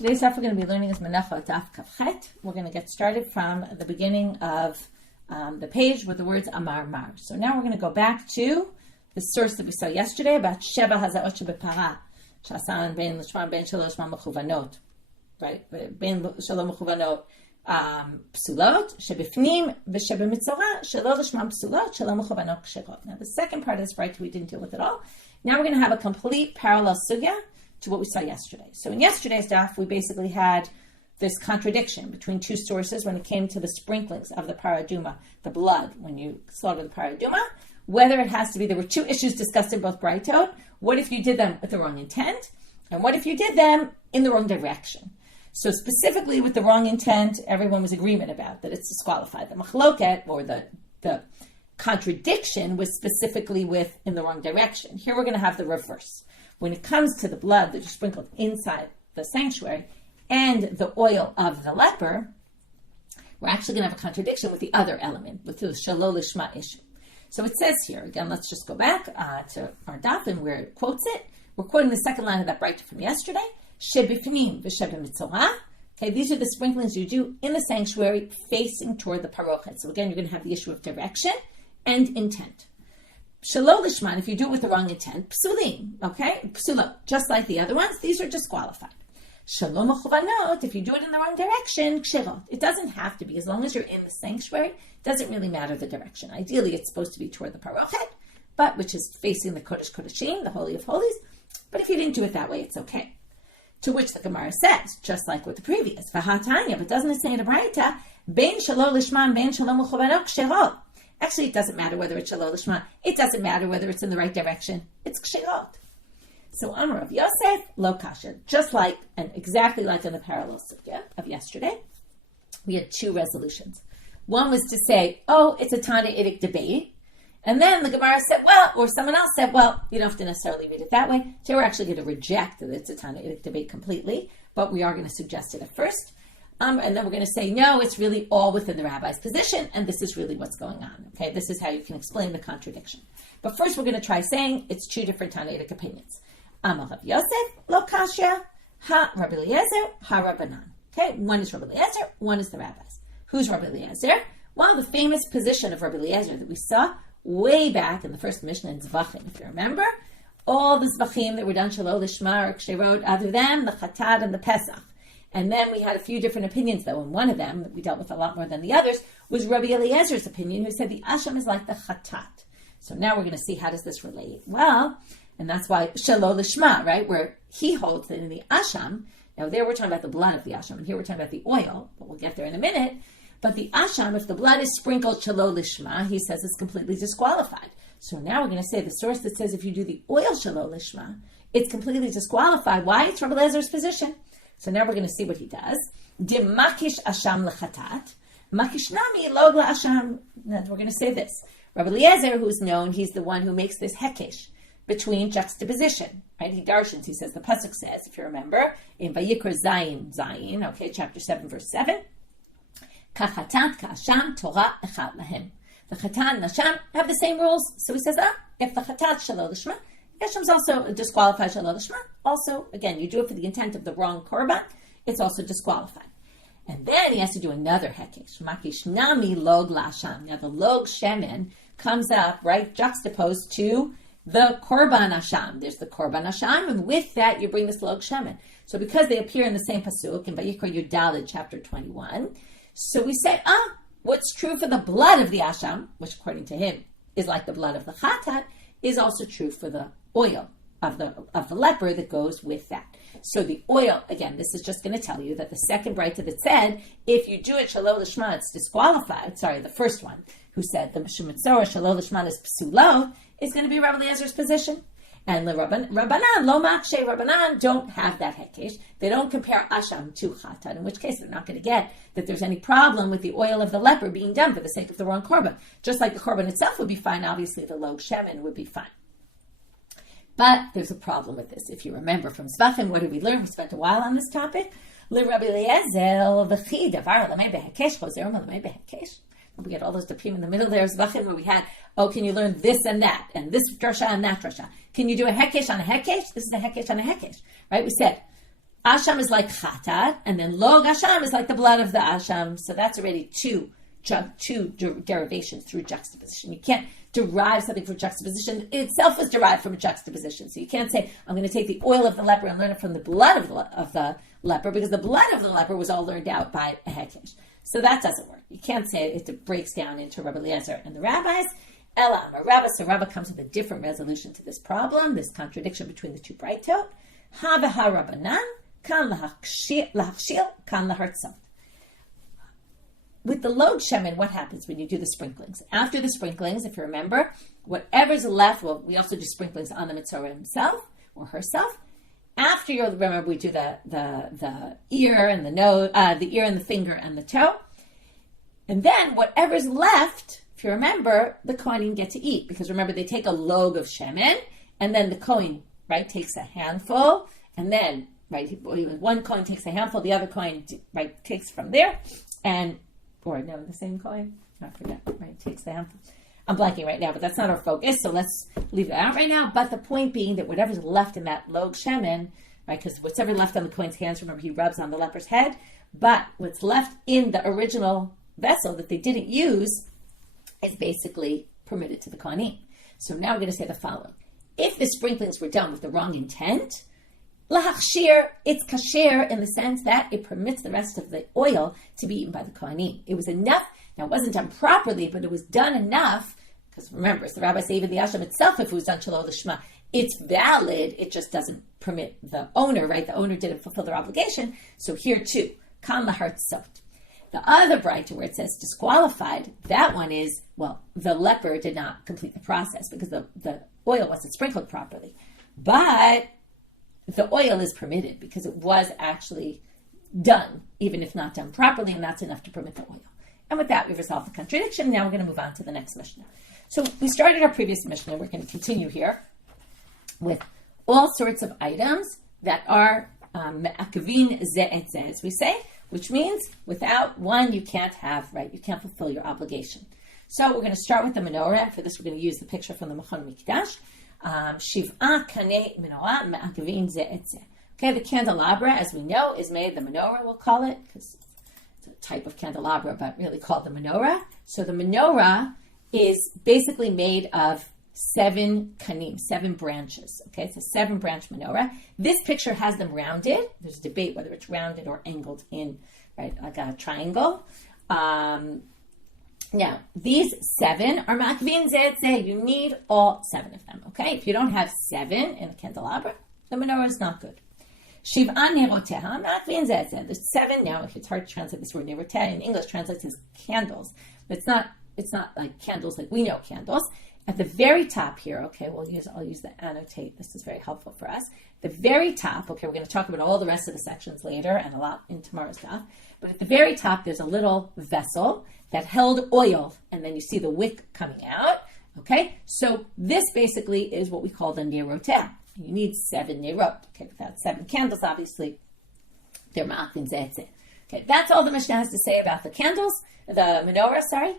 Today's daf we're going to be learning is Menachot daf kafchet. We're going to get started from the beginning of the page with the words Amar Mar. So now we're going to go back to the source that we saw yesterday about Sheva Hazaot Shebepara, Shasan Ben Lishman Ben Shalosh Ma Mechuvanot, right? Ben Shalom Mechuvanot Psulot Shebifnim V'Shebemitzora Shelo Lishman Psulot Shalom Mechuvanot Kshirot. Now the second part of this braita we didn't deal with at all. Now we're going to have a complete parallel sugya to what we saw yesterday. So in yesterday's daf, we basically had this contradiction between two sources when it came to the sprinklings of the paraduma, the blood, when you slaughter the paraduma, whether it has to be, there were two issues discussed in both braitot. What if you did them with the wrong intent? And what if you did them in the wrong direction? So specifically with the wrong intent, everyone was agreement about that it's disqualified. The machloket, or the contradiction, was specifically with in the wrong direction. Here we're going to have the reverse. When it comes to the blood that you sprinkled inside the sanctuary and the oil of the leper, we're actually going to have a contradiction with the other element, with the Shelo Lishma issue. So it says here, again, let's just go back to our daf and where it quotes it. We're quoting the second line of that braita from yesterday. Shebifnim v'shebemitzora. Okay, these are the sprinklings you do in the sanctuary facing toward the parochet. So again, you're going to have the issue of direction and intent. Shelo Lishman, if you do it with the wrong intent, psulim, okay? Psulo, just like the other ones, these are disqualified. Shelo Mechuvanot, if you do it in the wrong direction, kshirot. It doesn't have to be, as long as you're in the sanctuary, it doesn't really matter the direction. Ideally, it's supposed to be toward the parochet, but which is facing the Kodesh Kodeshim, the Holy of Holies. But if you didn't do it that way, it's okay. To which the Gemara says, just like with the previous, v'hatanya, but doesn't it say in the braita, bein Shelo Lishman, bein Shelo Mechuvanot, kshirot. Actually, it doesn't matter whether it's Shelo Lishma. It doesn't matter whether it's in the right direction. It's kshirot. So Amar of Yosef, lo kasha. Just like, and exactly like in the parallel sugya of yesterday, we had two resolutions. One was to say, oh, it's a Tanaitic debate. And then the Gemara said, well, or someone else said, well, you don't have to necessarily read it that way. So we're actually going to reject that it's a Tanaitic debate completely, but we are going to suggest it at first. And then we're going to say, no, it's really all within the rabbi's position, and this is really what's going on. Okay, this is how you can explain the contradiction. But first, we're going to try saying it's two different Tanaitic opinions. Amar Rav Yosef, lo kasha, ha Rabbi Eliezer, ha Rabbanan. Okay, one is Rabbi Eliezer, one is the rabbis. Who's Rabbi Eliezer? Well, the famous position of Rabbi Eliezer that we saw way back in the first Mishna in Zvachim, if you remember, all the Zvachim that were done Shelo Lishma or Kshirot, other than the Chatat and the Pesach. And then we had a few different opinions, though, and one of them, that we dealt with a lot more than the others, was Rabbi Eliezer's opinion, who said the asham is like the chatat. So now we're going to see how does this relate. Well, and that's why Shelo Lishma, right, where he holds that in the asham, now there we're talking about the blood of the asham, and here we're talking about the oil, but we'll get there in a minute. But the asham, if the blood is sprinkled Shelo Lishma, he says it's completely disqualified. So now we're going to say the source that says if you do the oil Shelo Lishma, it's completely disqualified. Why? It's Rabbi Eliezer's position. So now we're going to see what he does. Dim makish asham lechatat, makish nami log asham. We're going to say this. Rabbi Eliezer, who's known, he's the one who makes this hekesh between juxtaposition. Right? He darshans. He says the pasuk says, if you remember, in Vayikra Zayin, okay, chapter 7, verse 7. Kachatat ka'asham Torah echad lahem. The chatat and asham have the same rules. So he says, if the chatat Shelo Lishma, Yesham's also disqualified Shelo Lishma. Also, again, you do it for the intent of the wrong korban, it's also disqualified. And then he has to do another hekesh. Makish nami log lasham. Now the log shemen comes up, right, juxtaposed to the korban asham. There's the korban asham, and with that you bring this log shemen. So because they appear in the same pasuk, in Vayikra Yudalid, chapter 21, so we say, what's true for the blood of the asham, which according to him is like the blood of the chatat, is also true for the oil of the leper that goes with that. So the oil, again, this is just going to tell you that the second braita that said, if you do it Shelo Lishma, it's disqualified. Sorry, the first one, who said the Shemetzora Shelo Lishma is psulo, is going to be Rabbi Eliezer's position. And the Rabbanan, lo makshe Rabbanan, don't have that hekesh. They don't compare asham to chatat, in which case they're not going to get that there's any problem with the oil of the leper being done for the sake of the wrong korban. Just like the korban itself would be fine, obviously the log shemen would be fine. But there's a problem with this. If you remember from Zvachim, what did we learn? We spent a while on this topic. Rabbi Eliezer, v'chi davar l'mei behekesh, chozer l'mei behekesh. We had all those dapim in the middle there, Zvachim, where we had, can you learn this and that, and this drasha and that drasha? Can you do a hekesh on a hekesh? This is a hekesh on a hekesh, right? We said, Asham is like chatat, and then log asham is like the blood of the asham. So that's already two derivations through juxtaposition. You can't derive something from juxtaposition. It itself is derived from a juxtaposition. So you can't say, I'm going to take the oil of the leper and learn it from the blood of the leper, because the blood of the leper was all learned out by a hekesh. So that doesn't work. You can't say it breaks down into Rabbi Eliezer and the rabbis. Ela Amar Rabba. So Rabba comes with a different resolution to this problem, this contradiction between the two braitot. Ha v'ha Rabbanan, kan lahakshil, kan lahartzot. With the log shemen, what happens when you do the sprinklings? After the sprinklings, if you remember, whatever's left, well, we also do sprinklings on the metzora himself or herself. After you remember, we do the ear and the nose, the ear and the finger and the toe, and then whatever's left, if you remember, the kohanim get to eat, because remember they take a log of shemen, and then the kohen takes a handful, and then one kohen takes a handful, the other kohen takes from there, the same kohen. I forget. Takes the handful. I'm blanking right now, but that's not our focus, so let's leave that out right now. But the point being that whatever's left in that log shemen, because whatever left on the kohen's hands, remember he rubs on the leper's head, but what's left in the original vessel that they didn't use is basically permitted to the kohanim. So now we're going to say the following. If the sprinklings were done with the wrong intent, lahachshir, it's kasher in the sense that it permits the rest of the oil to be eaten by the kohanim. It was enough. Now, it wasn't done properly, but it was done enough, because remember, it's the rabbis say even the asham itself, if it was done shalom lishma, it's valid, it just doesn't permit the owner, The owner didn't fulfill their obligation. So here too, kan lahartzot. The other braita where it says disqualified, that one is, the leper did not complete the process because the oil wasn't sprinkled properly. But the oil is permitted because it was actually done, even if not done properly, and that's enough to permit the oil. And with that, we've resolved the contradiction. Now we're going to move on to the next Mishna. So we started our previous Mishna. We're going to continue here with all sorts of items that are me'akavin ze et ze, as we say, which means without one, you can't you can't fulfill your obligation. So we're going to start with the Menora. For this, we're going to use the picture from the Mechon Mikdash. Shiv'a kanei menorah me'akavin ze et ze. Okay, the candelabra, as we know, is made, the Menora, we'll call it, because it's a type of candelabra, but really called the Menora. So the Menora is basically made of 7 kanim, 7 branches. Okay, it's a 7-branch menorah. This picture has them rounded. There's a debate whether it's rounded or angled in, like a triangle. Now, these 7 are makvin zeh. You need all 7 of them. Okay, if you don't have 7 in a candelabra, the menorah is not good. Shiv'a neroteha makvin zeh. There's 7 now. It's hard to translate this word neroteh. In English, translates as candles, but it's not like candles like we know candles. At the very top here, okay, I'll use the annotate. This is very helpful for us. The very top, okay, we're going to talk about all the rest of the sections later and a lot in tomorrow's stuff. But at the very top, there's a little vessel that held oil, and then you see the wick coming out, okay? So this basically is what we call the neroteh. You need 7 nerot, okay? Without 7 candles, obviously, they're ma'atin zeh. Okay, that's all the Mishnah has to say about the candles, the menorah, sorry.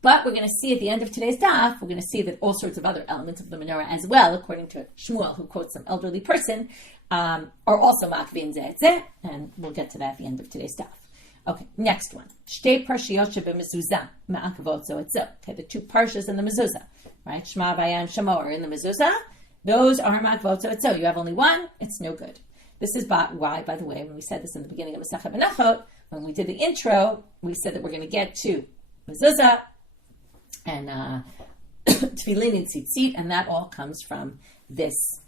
But we're going to see at the end of today's daf, we're going to see that all sorts of other elements of the menorah as well, according to Shmuel, who quotes some elderly person, are also makvin zeh, and we'll get to that at the end of today's daf. Okay, next one. Shtei parshiyot mezuza ma'akavot zoetzo. Okay, the 2 parshas in the mezuza, right? Shema vayam shamo are in the mezuza. Those are ma'akavot zoetzo. You have only one, it's no good. This is why, by the way, when we said this in the beginning of Masechet Menachot, when we did the intro, we said that we're going to get to mezuza and tefillin and tzitzit, and that all comes from this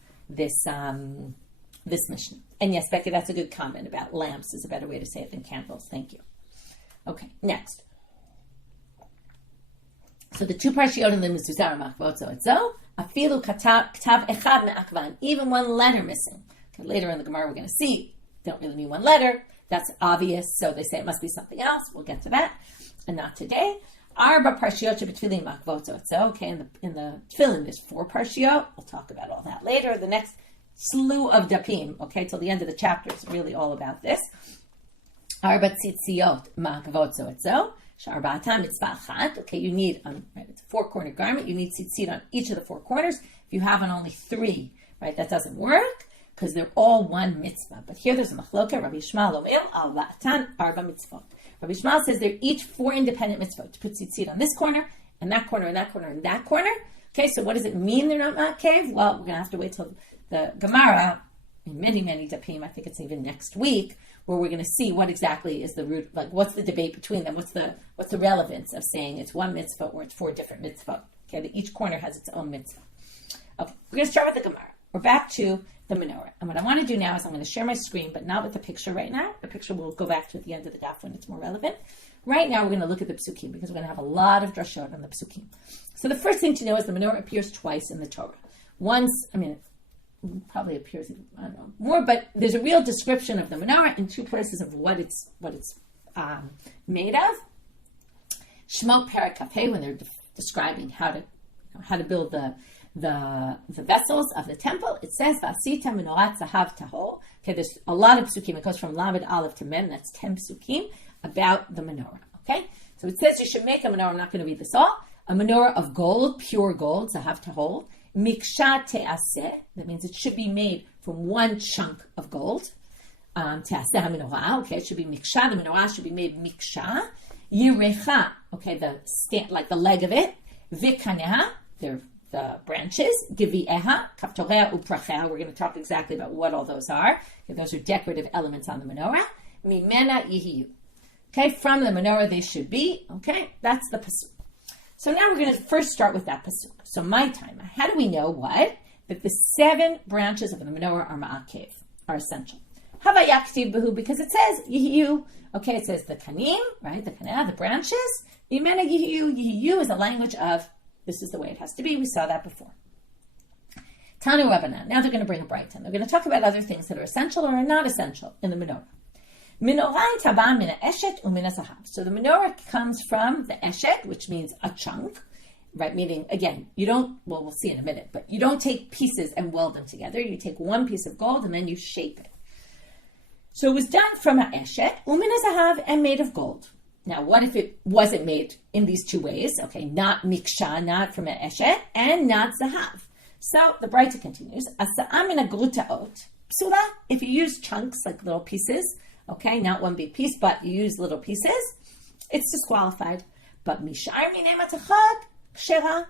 Mishna. And yes, Becky, that's a good comment about lamps is a better way to say it than candles. Thank you. Okay, next. So the 2 parshiyot in the mezuzah are makvot zoetzo, afilu katav echad me'akvan, even 1 letter missing. Okay, later in the Gemara, we're going to see, don't really mean 1 letter. That's obvious, so they say it must be something else. We'll get to that, and not today. Arba parshiyot between makvot zoetzo. Okay, in the tefillin, there's 4 parshiyot. We'll talk about all that later. The next slew of dapim, okay, till the end of the chapter is really all about this. Arba tzitziot makvot zoetzo. Sh'arba'atam mitzvah achat. Okay, you need, it's a 4-corner garment. You need tzitzit on each of the 4 corners. If you have on only 3, right, that doesn't work. because they're all one mitzvah. But here there's a machloket. Rabbi Shmuel Omer al la'atan arba mitzvot. Rabbi Shmuel says they're each 4 independent mitzvot. To put tzitzit on this corner, and that corner, and that corner, and that corner. Okay, so what does it mean they're not ma'akev? Well, we're going to have to wait till the Gemara, in many, many dapim, I think it's even next week, where we're going to see what exactly is the root, like what's the debate between them, what's the relevance of saying it's one mitzvah or it's 4 different mitzvot. Okay, that each corner has its own mitzvah. Okay, we're going to start with the Gemara. We're back to the Menora. And what I want to do now is I'm going to share my screen, but not with the picture right now. The picture we'll go back to at the end of the daf when it's more relevant. Right now we're going to look at the psukim because we're going to have a lot of drashot on the psukim. So the first thing to know is the Menora appears twice in the Torah. Once, it probably appears, I don't know, more, but there's a real description of the Menora in 2 places of what it's made of. Shmot Perek Kafeh, when they're describing how to build the vessels of the temple, it says Vasita Menorat Zahav Tahor. Okay, there's a lot of psukim. It goes from Lamed Aleph to Men. That's 10 psukim about the menorah. Okay, so it says you should make a menorah. I'm not going to read this all. A menorah of gold, pure gold, Zahav Tahor. Miksha Teaseh. That means it should be made from 1 chunk of gold. Teaseh HaMenorah. Okay, it should be Miksha. The menorah should be made Miksha. Yirecha. Okay, like the leg of it. Vikaneha. They're the branches, Givieha, Kaftorea, Uprachea. We're going to talk exactly about what all those are. Okay, those are decorative elements on the menorah. Mimena Yihiyu. Okay, from the menorah they should be. Okay, that's the pasuk. So now we're going to first start with that pasuk. So my time, how do we know what? That the 7 branches of the menorah are ma'akev, are essential. Havaya ktiv behu, because it says Yihiyu. Okay, it says the kanim, right? The kaneh, the branches. Mimena Yihiyu. Yihiyu is a language of this is the way it has to be. We saw that before. Tanu Rabbanan. Now they're going to bring a braita. They're going to talk about other things that are essential or are not essential in the menorah. Menorah taban mina eshet umina zahav. So the menorah comes from the eshet, which means a chunk, right? Meaning, again, you don't, well, we'll see in a minute, but you don't take pieces and weld them together. You take 1 piece of gold and then you shape it. So it was done from a eshet, umina zahav, and made of gold. Now, what if it wasn't made in these 2 ways? Okay, not miksha, not from an eshet, and not zahav. So the braita continues. Asa'amina grutaot psula. If you use chunks, like little pieces, okay, not 1 big piece, but you use little pieces, it's disqualified. But mishar minei matachad kshera.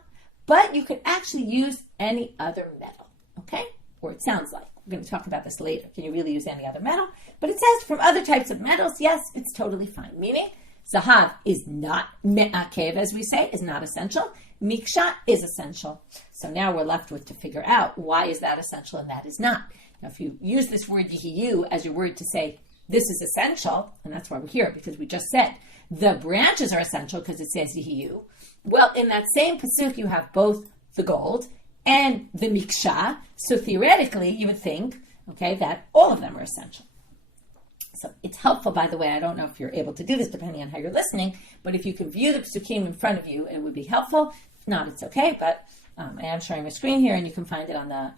But you could actually use any other metal, okay? Or it sounds like. We're going to talk about this later. Can you really use any other metal? But it says from other types of metals, yes, it's totally fine. Meaning, zahav is not me'akev, as we say, is not essential. Miksha is essential. So now we're left with to figure out why is that essential and that is not. Now, if you use this word yihiyu as your word to say this is essential, and that's why we're here, because we just said the branches are essential because it says yihiyu. Well, in that same pasuk, you have both the gold and the miksha. So theoretically, you would think, okay, that all of them are essential. So it's helpful, by the way, I don't know if you're able to do this depending on how you're listening, but if you can view the psukim in front of you, it would be helpful. If not, it's okay, but I am sharing my screen here and you can find it on the,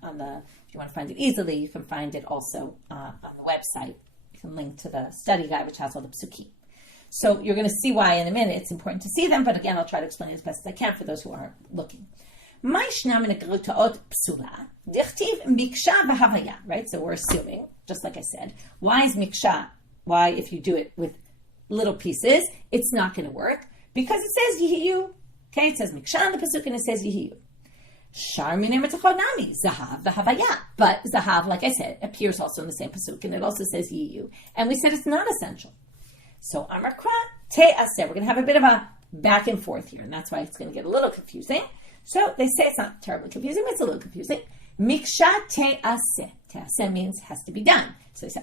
if you want to find it easily, you can find it also on the website. You can link to the study guide, which has all the psukim. So you're going to see why in a minute it's important to see them, but again, I'll try to explain as best as I can for those who aren't looking. Right? So we're assuming, just like I said, why is miksha? Why, if you do it with little pieces, it's not going to work? Because it says yihiyu. Okay, it says miksha in the pasuk and it says yihiyu. Zahav v'havaya. But zahav, like I said, appears also in the same pasuk and it also says yihiyu. And we said it's not essential. So Amar Kra Te'aseh. We're going to have a bit of a back and forth here, and that's why it's going to get a little confusing. So they say it's not terribly confusing, but it's a little confusing. Miksha Te'aseh. Te'aseh means has to be done. So they say,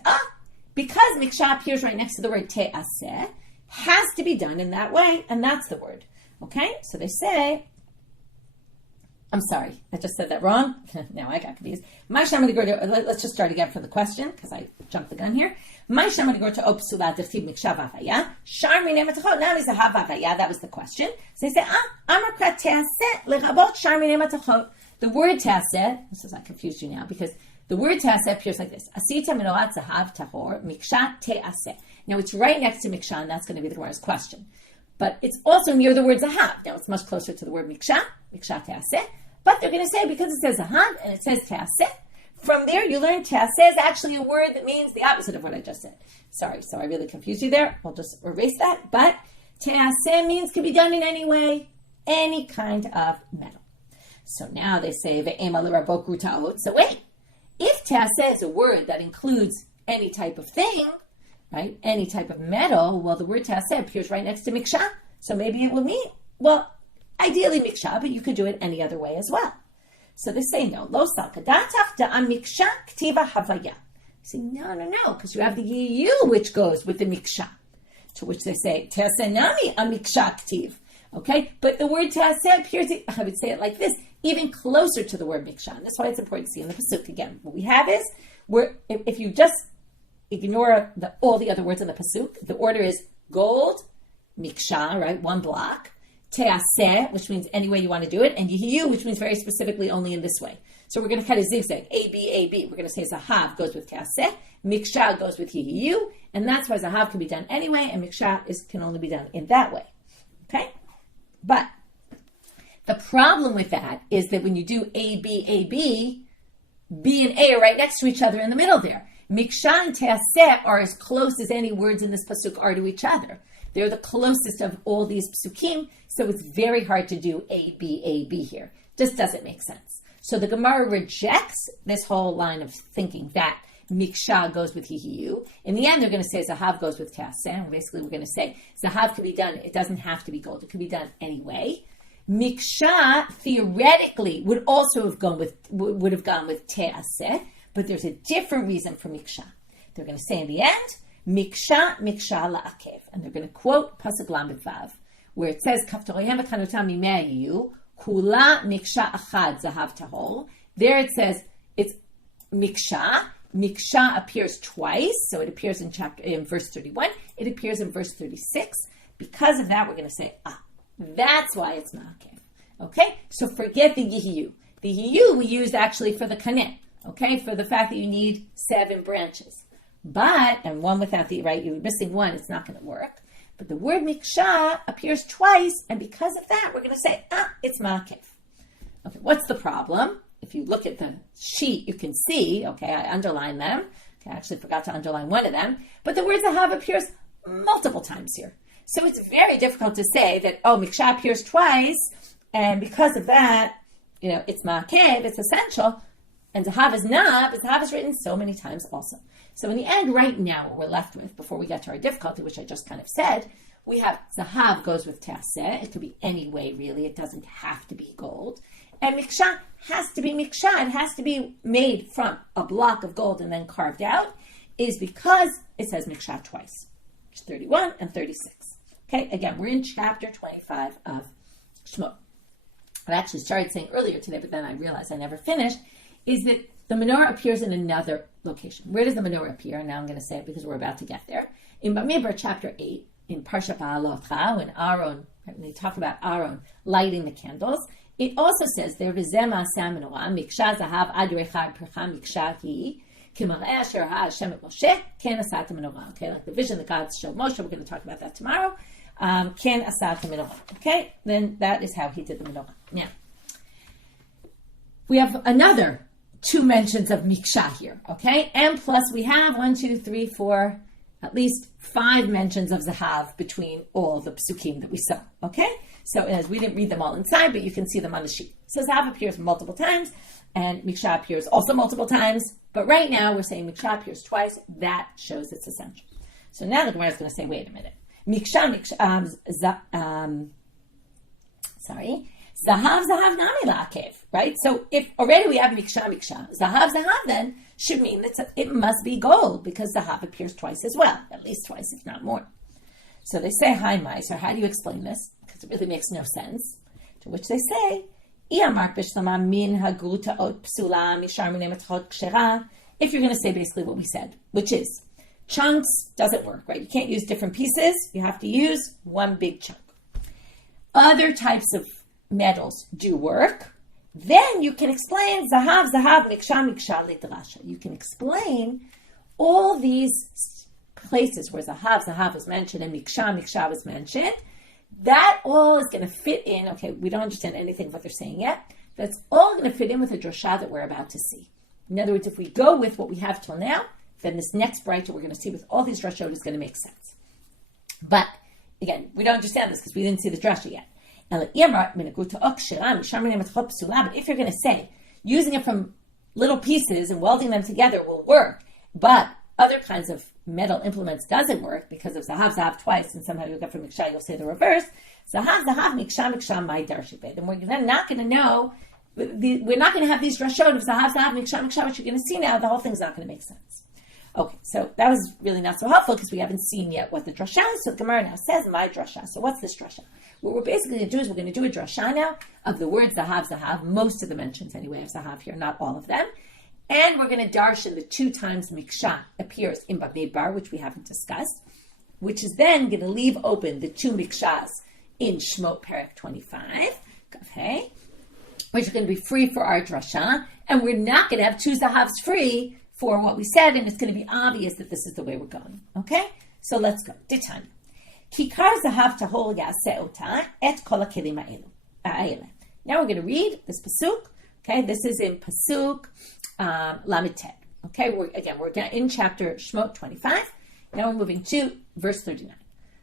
because miksha appears right next to the word Te'aseh, has to be done in that way, and that's the word. Okay? So they say, I'm sorry, I just said that wrong. Now I got confused. Let's just start again for the question, because I jumped the gun here. That was the question. So they say, the word te'aseh, this is, I confused you now, because the word te'aseh appears like this. Now it's right next to miksha, and that's going to be the Gemara's question. But it's also near the word zahav. Now it's much closer to the word miksha te'aseh. But they're going to say, because it says zahav and it says te'aseh, from there, you learn te'aseh is actually a word that means the opposite of what I just said. Sorry, so I really confused you there. We'll just erase that. But te'aseh means can be done in any way, any kind of metal. So now they say ve'ema l'rabot braitot. So wait, if te'aseh is a word that includes any type of thing, right, any type of metal, well, the word te'aseh appears right next to miksha. So maybe it will mean, well, ideally miksha, but you could do it any other way as well. So they say no. Lo salkadatach da'am miksha ktiva havaya. See, no, because you have the yiyu which goes with the miksha. To which they say te'aseh nami a miksha ktiv. Okay, but the word te'aseh appears, I would say it like this, even closer to the word miksha. And that's why it's important to see in the pasuk again. What we have is, if you just ignore all the other words in the pasuk, the order is gold, miksha, right, one block, te'aseh, which means any way you want to do it, and yihiyu, which means very specifically only in this way. So we're going to cut a zigzag, A, B, A, B. We're going to say zahav goes with te'aseh, miksha goes with yihiyu, and that's why zahav can be done anyway, and miksha can only be done in that way. Okay? But the problem with that is that when you do A, B, B and A are right next to each other in the middle there. Miksha and te'aseh are as close as any words in this pasuk are to each other. They're the closest of all these psukim, so it's very hard to do A, B here. Just doesn't make sense. So the Gemara rejects this whole line of thinking that miksha goes with hihiyu. In the end, they're going to say zahav goes with te'aseh, and basically we're going to say zahav can be done, it doesn't have to be gold, it can be done anyway. Miksha theoretically would have gone with te'aseh, but there's a different reason for miksha. They're going to say in the end, miksha la'akev, and they're going to quote pasuk lamed vav, where it says kaftorehem v'chanutam mimeyu kula miksha achad zahav tahol. There it says it's miksha. Miksha appears twice, so it appears in verse 31. It appears in verse 36. Because of that, we're going to say that's why it's ma'akev. Okay, so forget the yihiyu. The yihiyu we used actually for the kaneh. Okay, for the fact that you need 7 branches. But, and one without the, right, you're missing one, it's not going to work. But the word miksha appears twice, and because of that, we're going to say, it's ma'akev. Okay, what's the problem? If you look at the sheet, you can see, okay, I underlined them. Okay, I actually forgot to underline one of them. But the word zahav appears multiple times here. So it's very difficult to say that, miksha appears twice, and because of that, it's ma'akev, it's essential, and zahav is not, but zahav is written so many times also. So in the end, right now, what we're left with, before we get to our difficulty, which I just kind of said, we have zahav goes with te'aseh. It could be any way, really. It doesn't have to be gold. And miksha has to be miksha. It has to be made from a block of gold and then carved out, is because it says miksha twice. 31 and 36. Okay, again, we're in chapter 25 of Shmot. I actually started saying earlier today, but then I realized I never finished, is that the Menora appears in another location. Where does the Menora appear? And now I'm going to say it because we're about to get there. In Bamidbar chapter 8, in Parshat Ba'alotcha, when they talk about Aaron lighting the candles, it also says there, V'zema sa Menora, miksha zahav ad rechad percha miksha hi, kimareh asher ha'Hashem et Moshe, ken asat Menora. Okay, like the vision that God showed Moshe, we're going to talk about that tomorrow. Ken asat Menora. Okay, then that is how he did the Menora. Now, we have another 2 mentions of miksha here, okay? And plus we have 1, 2, 3, 4, at least 5 mentions of zahav between all the psukim that we saw, okay? So as we didn't read them all inside, but you can see them on the sheet. So zahav appears multiple times, and miksha appears also multiple times, but right now we're saying miksha appears twice. That shows it's essential. So now the Gemara is going to say, wait a minute. Zahav nami la'akev, right? So if already we have miksha, zahav then should mean that it must be gold because zahav appears twice as well, at least twice, if not more. So they say, hi, Meiser, how do you explain this? Because it really makes no sense. To which they say, if you're going to say basically what we said, which is chunks doesn't work, right? You can't use different pieces. You have to use one big chunk. Other types of metals do work. Then you can explain zahav, miksha, lidrasha. You can explain all these places where zahav is mentioned and miksha was mentioned. That all is going to fit in. Okay, we don't understand anything of what they're saying yet. That's all going to fit in with the drasha that we're about to see. In other words, if we go with what we have till now, then this next braita we're going to see with all these drashot is going to make sense. But again, we don't understand this because we didn't see the drasha yet. But if you're going to say using it from little pieces and welding them together will work, but other kinds of metal implements doesn't work because of zahav twice, and somehow you'll get from miksha, you'll say the reverse. Zahav miksha my darshibe. Then we're not going to know. We're not going to have these drashot of zahav miksha, which you're going to see now. The whole thing's not going to make sense. Okay, so that was really not so helpful because we haven't seen yet what the drasha is. So the Gemara now says my drasha. So what's this drasha? What we're basically going to do is we're going to do a drasha now of the word zahav, most of the mentions anyway of zahav here, not all of them. And we're going to darshan the 2 times miksha appears in Bamidbar, which we haven't discussed, which is then going to leave open the 2 mikshas in Shmot Perek 25, okay, which are going to be free for our drasha, and we're not going to have 2 zahavs free for what we said, and it's going to be obvious that this is the way we're going, okay? So let's go. Ditan. Kikar zahav tahol yaseh ota et kol hakelim ha'ele. Now we're going to read this pasuk, okay? This is in pasuk Lamed Tet. Okay, we're in chapter Shmot 25. Now we're moving to verse 39.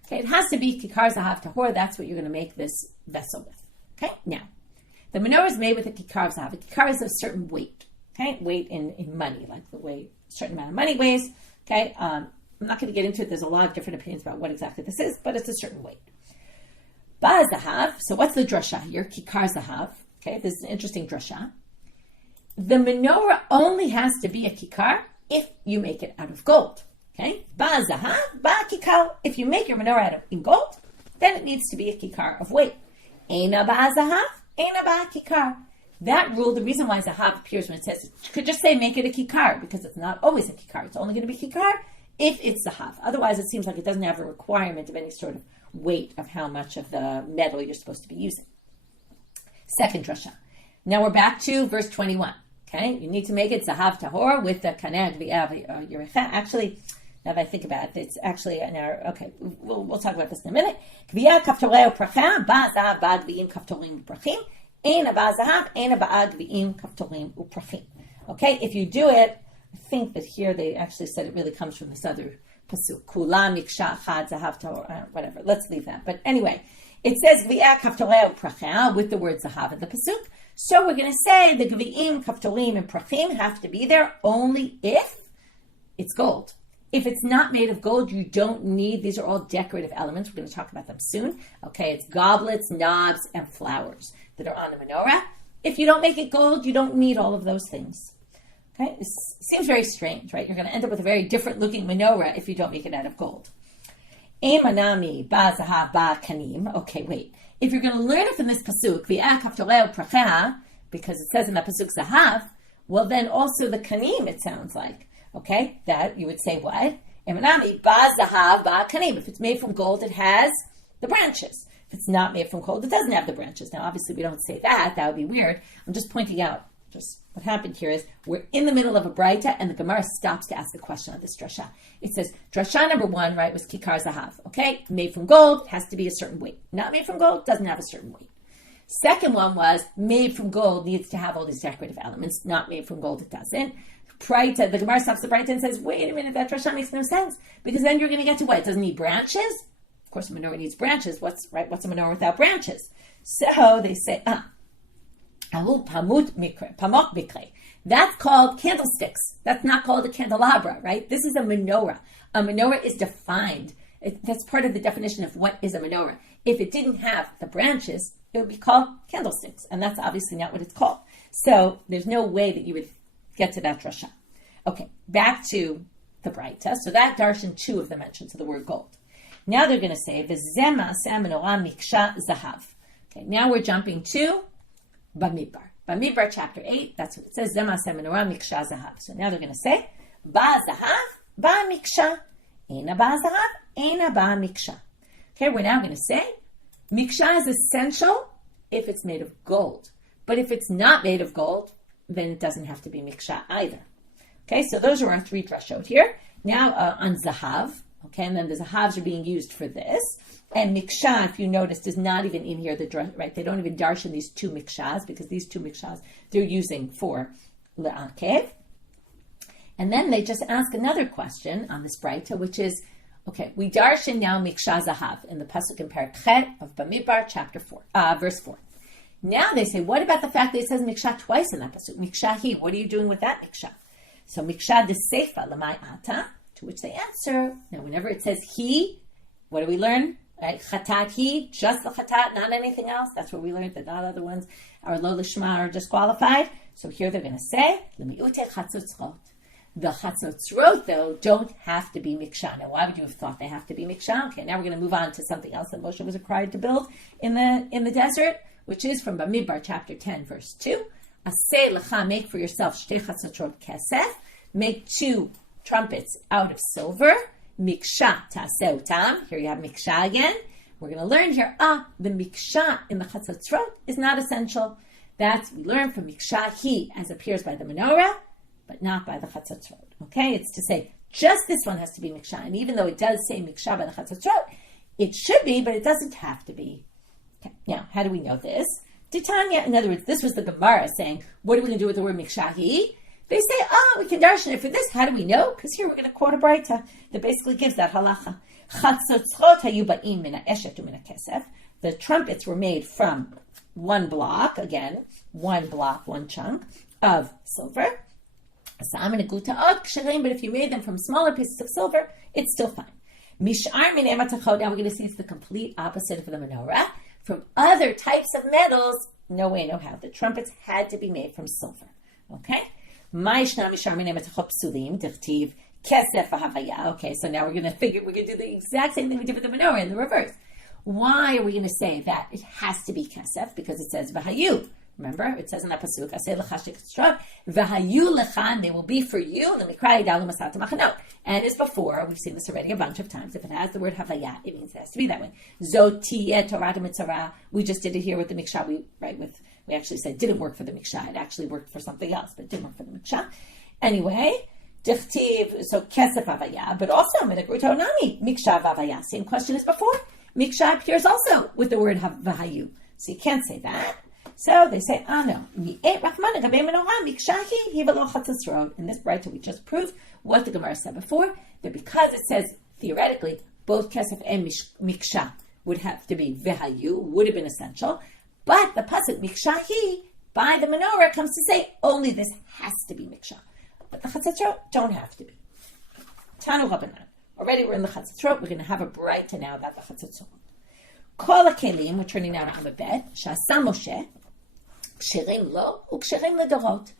Okay, it has to be kikar zahav tahor. That's what you're going to make this vessel with. Okay, now the menorah is made with a kikar of zahav. A kikar is of a certain weight. Okay, weight in money, like the way a certain amount of money weighs. Okay, I'm not going to get into it. There's a lot of different opinions about what exactly this is, but it's a certain weight. Ba zahav. So what's the drasha here? Kikar zahav. Okay, this is an interesting drasha. The menorah only has to be a kikar if you make it out of gold. Okay? Ba zahav, ba kikar. If you make your menorah in gold, then it needs to be a kikar of weight. Eina ba zahav, eina ba kikar. That rule, the reason why zahav appears when it says, you could just say make it a kikar, because it's not always a kikar. It's only going to be kikar if it's zahav. Otherwise, it seems like it doesn't have a requirement of any sort of weight of how much of the metal you're supposed to be using. Second drasha. Now we're back to verse 21. Okay, you need to make it zahav tahor with the kaneh yericha. Actually, now that I think about it, it's actually an error. Okay, we'll talk about this in a minute. Kviyah kaftorei u'pracha ba zahav ba gviyim kaftorim u'prachim eina ba zahav eina ba gviyim kaftorim u'prachim. Okay, if you do it, I think that here they actually said it really comes from this other pasuk. Kula miksha chad zahav tahor. Whatever. Let's leave that. But anyway, it says kviyah kaftorei u'pracha with the word zahav in the pasuk. So we're going to say the gvi'im, kaftorim, and prachim have to be there only if it's gold. If it's not made of gold, you don't need, these are all decorative elements. We're going to talk about them soon. Okay, it's goblets, knobs, and flowers that are on the menorah. If you don't make it gold, you don't need all of those things. Okay, it seems very strange, right? You're going to end up with a very different looking menorah if you don't make it out of gold. Emanami, ba zahav, ba kanim. Okay, wait. If you're going to learn it from this pasuk, because it says in that pasuk zahav, well then also the kanim, it sounds like, okay, that you would say what? Emanami ba zahav ba kanim. If it's made from gold, it has the branches. If it's not made from gold, it doesn't have the branches. Now, obviously, we don't say that. That would be weird. I'm just pointing out. Just what happened here is we're in the middle of a braita, and the Gemara stops to ask a question on this drasha. It says, drasha number 1, right, was kikar zahav. Okay, made from gold, has to be a certain weight. Not made from gold, doesn't have a certain weight. Second one was made from gold, needs to have all these decorative elements. Not made from gold, it doesn't. Braita, the Gemara stops the braita and says, wait a minute, that drasha makes no sense. Because then you're going to get to what? It doesn't need branches? Of course, a menorah needs branches. What's a menorah without branches? So they say, that's called candlesticks. That's not called a candelabra, right? This is a menorah. A menorah is defined. That's part of the definition of what is a menorah. If it didn't have the branches, it would be called candlesticks. And that's obviously not what it's called. So there's no way that you would get to that drasha. Okay, back to the braita. So that darshan 2 of the mentions of the word gold. Now they're going to say, V'zema menorah miksha zahav. Okay, now we're jumping to Bamidbar. Bamidbar chapter 8, that's what it says, Zema menorah miksha zahav. So now they're going to say, Ba zahav, ba miksha. Eina ba zahav, eina ba miksha. Okay, we're now going to say, miksha is essential if it's made of gold. But if it's not made of gold, then it doesn't have to be miksha either. Okay, so those are our 3 drashot here. Now on zahav, okay, and then the zahavs are being used for this. And miksha, if you noticed, is not even in here, right? They don't even darshan these 2 mikshas, because these 2 mikshas they're using for le'akev. And then they just ask another question on this braita, which is, okay, we darshan now miksha zahav in the pasuk in Perek Chet of Bamidbar, chapter 4, verse 4. Now they say, what about the fact that it says miksha twice in that pasuk? Miksha hi, what are you doing with that miksha? So miksha de seifa lamai ata, to which they answer, now whenever it says he, what do we learn? Right? Chatat he, just the chatat, not anything else. That's what we learned, that all other ones are lo lishma, are disqualified. So here they're going to say, l'mi'ute chatzotzrot. The chatzotzrot, though, don't have to be miksha. Now, why would you have thought they have to be miksha? Okay, now we're going to move on to something else that Moshe was required to build in the desert, which is from Bamidbar, chapter 10, verse 2. Aseh lecha, make for yourself shtei chatzotzrot kesef, make 2 trumpets out of silver. Miksha ta'aseh utam. Here you have miksha again. We're going to learn here, the miksha in the chatzotzrot is not essential. We learn from miksha he, as appears by the Menora, but not by the chatzotzrot. Okay, it's to say, just this one has to be miksha. And even though it does say miksha by the chatzotzrot, it should be, but it doesn't have to be. Okay. Now, how do we know this? Titania, in other words, this was the Gemara saying, what are we going to do with the word miksha he? They say, we can darshan it for this. How do we know? Because here we're going to quote a braita that basically gives that halacha. Chatzotzrot hayu ba'im mina eshet u mina kesef. The trumpets were made from one block, again, one block, one chunk of silver. But if you made them from smaller pieces of silver, it's still fine. Mishar min ematachot. Now we're going to see it's the complete opposite of the menorah. From other types of metals, no way, no how. The trumpets had to be made from silver. Okay? Okay, so now we're going to do the exact same thing we did with the menorah in the reverse. Why are we going to say that it has to be kesef? Because it says v'hayu. Remember, it says in that pasuk, "Aseh lecha shtikstrot v'hayu lecha," they will be for you. Let me cry dalu masat machanot. And as before, we've seen this already a bunch of times. If it has the word havaya, it means it has to be that way. Zotiyeh Torah mitzvah. We just did it here with the miksha. We actually said it didn't work for the miksha. It actually worked for something else, but it didn't work for the miksha. Anyway, dichtiv, so kesef havaya, but also menachot nami miksha havaya. Same question as before. Miksha appears also with the word vahayu. So you can't say that. So they say, no. In this braita we just proved what the Gemara said before, that because it says, theoretically, both kesef and miksha would have to be vahayu, would have been essential, but the pasuk mikshahi by the Menora comes to say, only this has to be miksha. But the chatzotzrot don't have to be. Tanu Rabbanan. Already we're in the chatzotzrot. We're going to have a braita now about the chatzotzrot. Kol hakelim, we're turning now to Amabed, Shasa Moshe, ksherim lo, uksherim ledorot.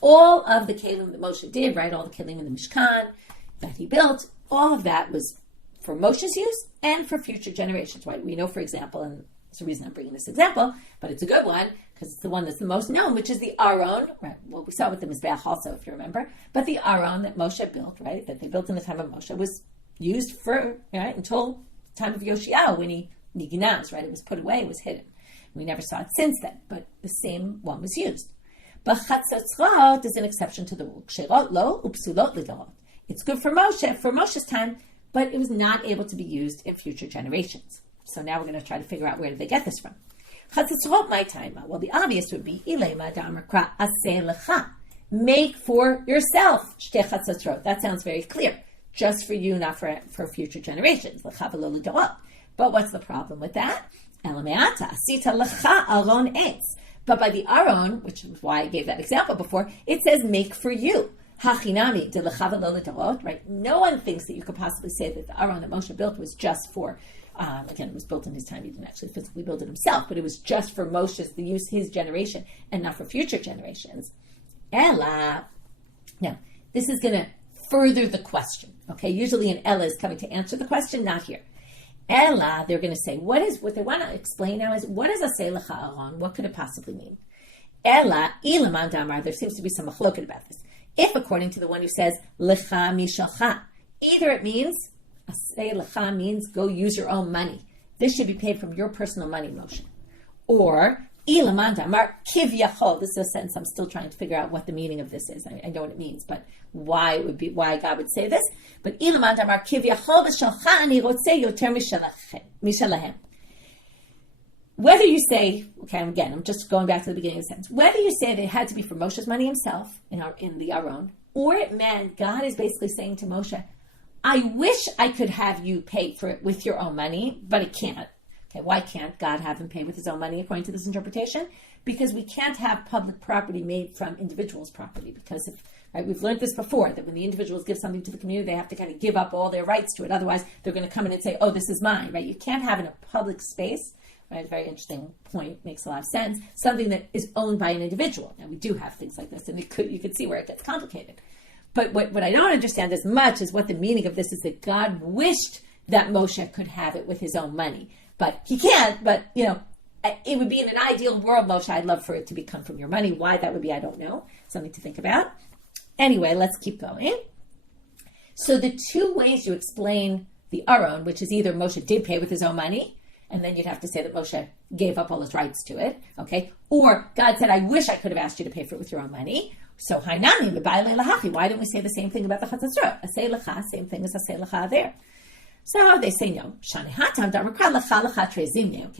All of the kelim that Moshe did, right, all the kelim in the Mishkan that he built, all of that was for Moshe's use and for future generations, right? We know, for example, and it's the reason I'm bringing this example, but it's a good one, because it's the one that's the most known, which is the Aron, right? Well, we saw with the Mizbeach also, if you remember, but the Aron that Moshe built, right, that they built in the time of Moshe, was used for, right, until the time of Yoshiyahu, when he nignaz, right, it was put away, it was hidden. We never saw it since then, but the same one was used. But chatzotzrot is an exception to the rule. Ksherot lo, upsulot lidorot. It's good for Moshe's time, but it was not able to be used in future generations. So now we're going to try to figure out where did they get this from. Chatzotzrot, my time. Well, the obvious would be ilema da'amar aseh lecha. Make for yourself shtei chatzotzrot. That sounds very clear. Just for you, not for future generations. Lecha v'lo lidorot. But what's the problem with that? Elameata asita lecha aron etz. But by the aron, which is why I gave that example before, it says make for you. Hachinami de lecha v'lo lidorot. Right? No one thinks that you could possibly say that the aron that Moshe built was just for. Again, it was built in his time. He didn't actually physically build it himself, but it was just for Moshe's, the use his generation, and not for future generations. Ella. Now, this is going to further the question. Okay, usually an Ella is coming to answer the question, not here. Ella, they're going to say, what they want to explain now is, what is aseh lecha aron? What could it possibly mean? Ella, ilaman damar, there seems to be some machloket about this. If, according to the one who says, lecha mishalcha, either it means, aseh lecha means go use your own money. This should be paid from your personal money, Moshe. Or, ilaman damar kivyachol. This is a sentence I'm still trying to figure out what the meaning of this is. I know what it means, but why God would say this. But ilaman damar kivyachol v'shalcha ani rotzeh yoter mishalahem. Whether you say, okay, again, I'm just going back to the beginning of the sentence. Whether you say that it had to be for Moshe's money himself in the Aron, or it meant God is basically saying to Moshe, I wish I could have you pay for it with your own money, but I can't. Okay, why can't God have him pay with his own money according to this interpretation? Because we can't have public property made from individuals' property. Because we've learned this before, that when the individuals give something to the community, they have to kind of give up all their rights to it. Otherwise, they're going to come in and say, oh, this is mine, right? You can't have in a public space, right? Very interesting point, makes a lot of sense. Something that is owned by an individual. Now, we do have things like this, and you could see where it gets complicated. But what I don't understand as much is what the meaning of this is, that God wished that Moshe could have it with his own money. But he can't, but, it would be in an ideal world, Moshe, I'd love for it to come from your money. Why that would be, I don't know. Something to think about. Anyway, let's keep going. So the two ways you explain the Aron, which is either Moshe did pay with his own money, and then you'd have to say that Moshe gave up all his rights to it, okay? Or God said, I wish I could have asked you to pay for it with your own money. So, Hainami, why didn't we say the same thing about the Chatzatzrot? Asay lecha, same thing as Asay lecha there. So they say no. Okay,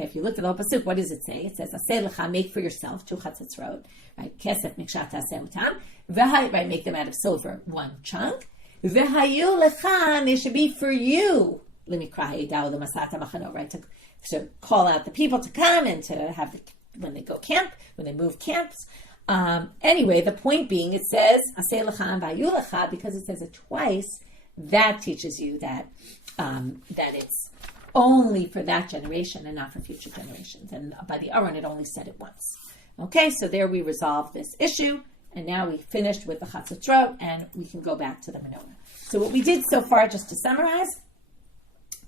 if you look at the whole pasuk, what does it say? It says, Asay lecha, make for yourself 2 chatzatzrot, right? Kesef mikshat aseh utam, right? Make them out of silver, 1 chunk. V'hayu lecha, they should be for you. Right? To call out the people to come and to have when they move camps. Anyway, the point being, it says Aseh lecha and v'hayu lecha because it says it twice. That teaches you that it's only for that generation and not for future generations. And by the Aron, it only said it once. Okay, so there we resolved this issue. And now we finished with the Chatzatzrot, and we can go back to the Menora. So what we did so far, just to summarize,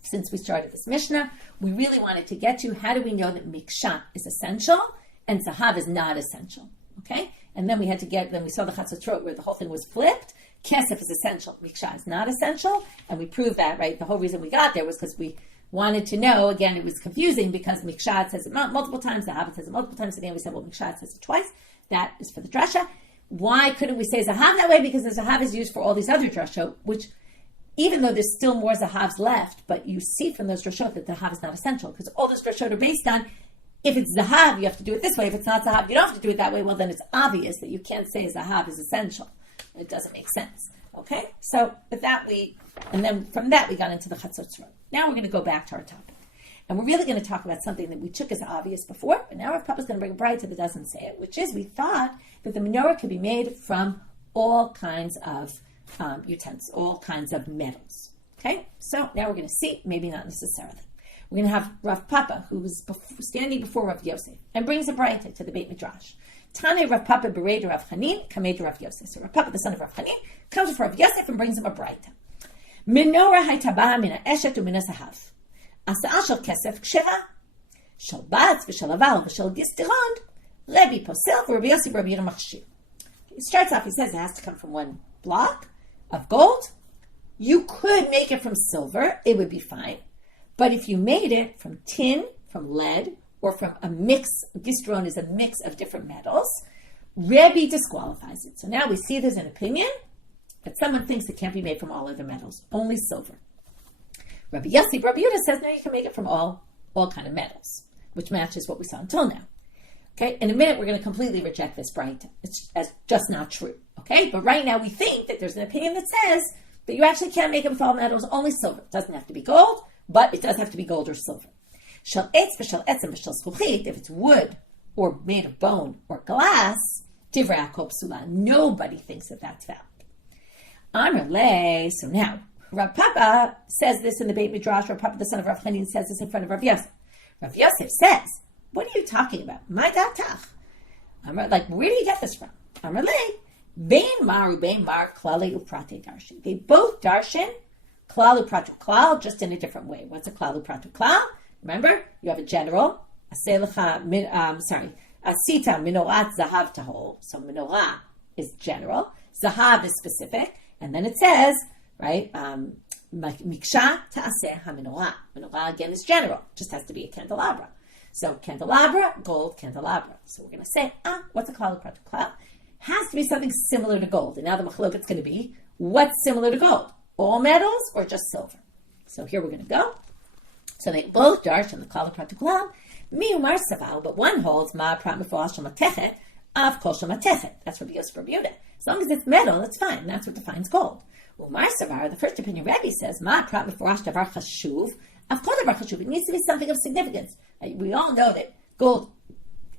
since we started this Mishna, we really wanted to get to how do we know that Miksha is essential and Zahav is not essential. Okay? And then we saw the Chatzatzrot where the whole thing was flipped. Kesef is essential, Miksha is not essential, and we proved that, right? The whole reason we got there was because we wanted to know, again, it was confusing because Miksha says it multiple times, Zahav says it multiple times, and then we said, well, Miksha says it twice. That is for the drasha. Why couldn't we say Zahav that way? Because the Zahav is used for all these other drashot, which, even though there's still more Zahavs left, but you see from those drashot that the Zahav is not essential, because all those drashot are based on, if it's Zahav, you have to do it this way. If it's not Zahav, you don't have to do it that way. Well, then it's obvious that you can't say Zahav is essential. It doesn't make sense. Okay? So with that, and then from that we got into the Chatzatzrot. Now we're going to go back to our topic. And we're really going to talk about something that we took as obvious before, but now our Papa's going to bring a braita that doesn't say it, which is we thought that the Menora could be made from all kinds of utensils, all kinds of metals. Okay? So now we're going to see, maybe not necessarily. We're going to have Rav Papa, who was standing before Rav Yosef, and brings a braita to the Beit Midrash. Tane Rav Papa bereid Rav Chanin, kamed Rav Yosef. So Rav Papa, the son of Rav Chanin, comes to Rav Yosef and brings him a braita. Menora haytaba mina eshet umina zahav. Asa'al shel kesef kshera. Shel batz v'shel aval v'shel gistirond. Levi posel v'Rav Yosef Rabbi Yehuda machshir. He starts off, he says it has to come from 1 block of gold. You could make it from silver. It would be fine. But if you made it from tin, from lead, or from a mix, gistron is a mix of different metals, Rebbe disqualifies it. So now we see there's an opinion that someone thinks it can't be made from all other metals, only silver. Rabbi Yehuda says, no, you can make it from all kind of metals, which matches what we saw until now. Okay, in a minute we're going to completely reject this braita. It's just not true. Okay, but right now we think that there's an opinion that says that you actually can't make it with all metals, only silver. It doesn't have to be gold, but it does have to be gold or silver. Shel etz v'shel etzem v'shel zchuchit, if it's wood or made of bone or glass, divrei hakol psula. Nobody thinks that that's valid. Amar le. So now Rav Papa says this in the Beit Midrash. Rav Papa, the son of Rav Chanin, says this in front of Rav Yosef. Rav Yosef says, "What are you talking about? My datach." Amar, like, where do you get this from? Amar le. Bein mar klali uprate darshin. They both darshin klal uprate klal, just in a different way. What's a klal uprate klal? Remember, you have a general, asita minorat zahav tahol. So menorah is general, zahav is specific, and then it says, right, miksha ta'aseh ha-menorah. Menorah again is general, just has to be a candelabra. So candelabra, gold candelabra. So we're going to say, what's a klal u'prat klal? Has to be something similar to gold. And now the machlok it's going to be, what's similar to gold? All metals or just silver? So here we're going to go. So they both darsh on the klal u'prat klal. Mi umar saval, but one holds ma prat mefurash matechet Av kol shamatechet. That's Rabbi Yosef Rabbi Yehuda. As long as it's metal, it's fine. That's what defines gold. Umar Savar, the first opinion Rabbi says, Ma prat mifurash davar chashuv. Av kol davar chashuv. It needs to be something of significance. We all know that gold